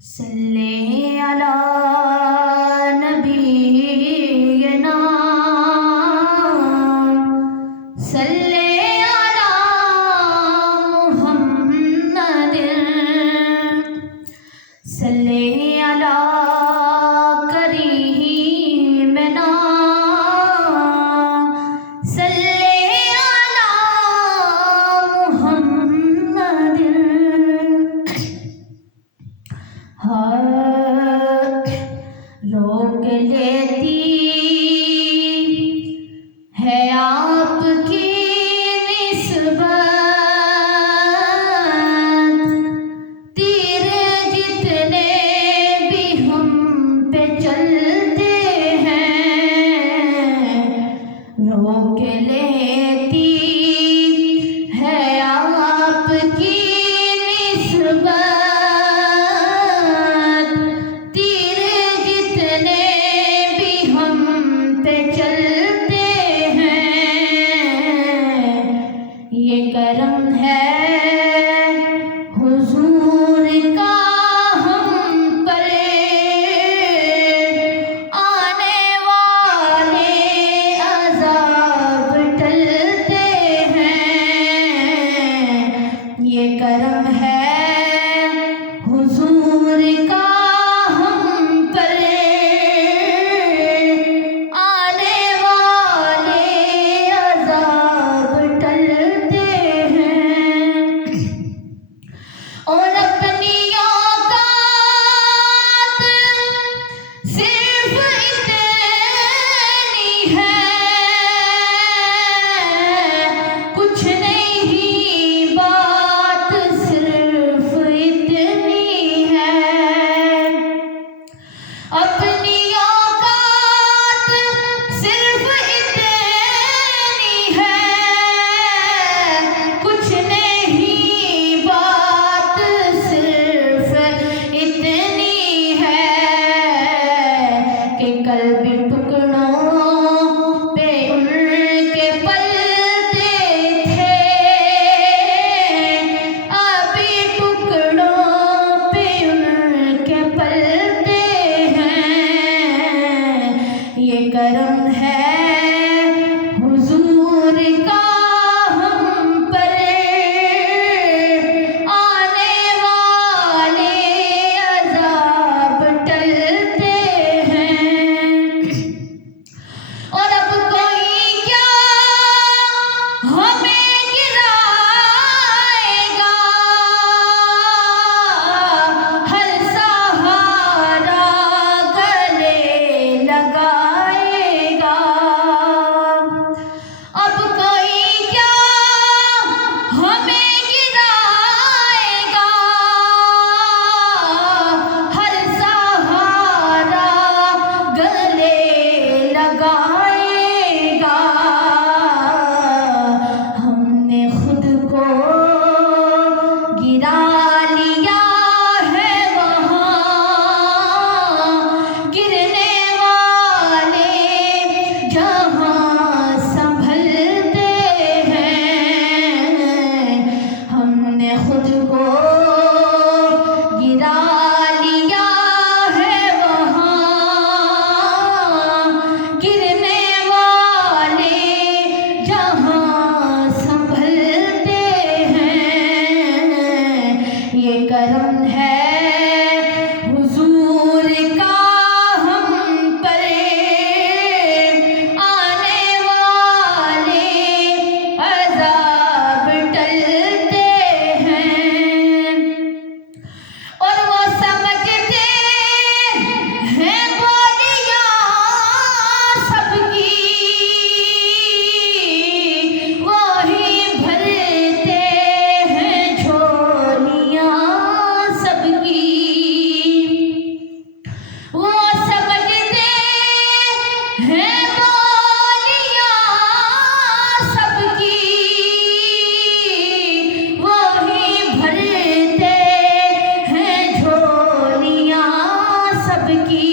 صلی علی نبینا صلی علی محمد صلی علی کریمنا صلی علی محمد روک لیتی ہے آپ کی نسبت، تیر جتنے بھی ہم پہ چلتے ہیں، روک لیتی ہے آپ کی نسبت، یہ کرم ہے حضور کا ہم پر، آنے والے عذاب ٹلتے ہیں، یہ کرم ہے حضور کا ہم پر، آنے والے عذاب ٹلتے اور اپنی اوقات صرف اتنی ہے، کچھ نہیں بات صرف اتنی ہے، اپنی اوقات صرف اتنی ہے، کچھ نہیں بات صرف اتنی ہے، کہ قلب ٹکڑوں پہ ان کے پلتے تھے، ابھی ٹکڑوں پہ ان کے پلتے ہیں، یہ کرم ہے حضور کا ہم پر، آنے والے عذاب ٹلتے ہیں، اور اب کوئی کیا ہمیں گرائے گا، ہر سہارا گلے لگائے گا، اب کوئی کیا ہمیں گرائے گا، ہر سہارا گلے لگائے گا، ہم نے خود کو گرا لیا ہے وہاں، گرنے والے جہاں سنبھلتے ہیں، ہم نے خود کو گرا لیا ہے وہاں، گرنے والے جہاں سنبھلتے ہیں، یہ کرم ہے حضور کا ہم پر، آنے والے عذاب ٹلتے ہیں، اور وہ سمجھتے ہیں بولیاں سب کی، وہی بھرتے ہیں جھولیاں سب کی، وہ سمجھتے ہیں بولیاں سب کی، وہی بھرتے ہیں جھولیاں سب کی،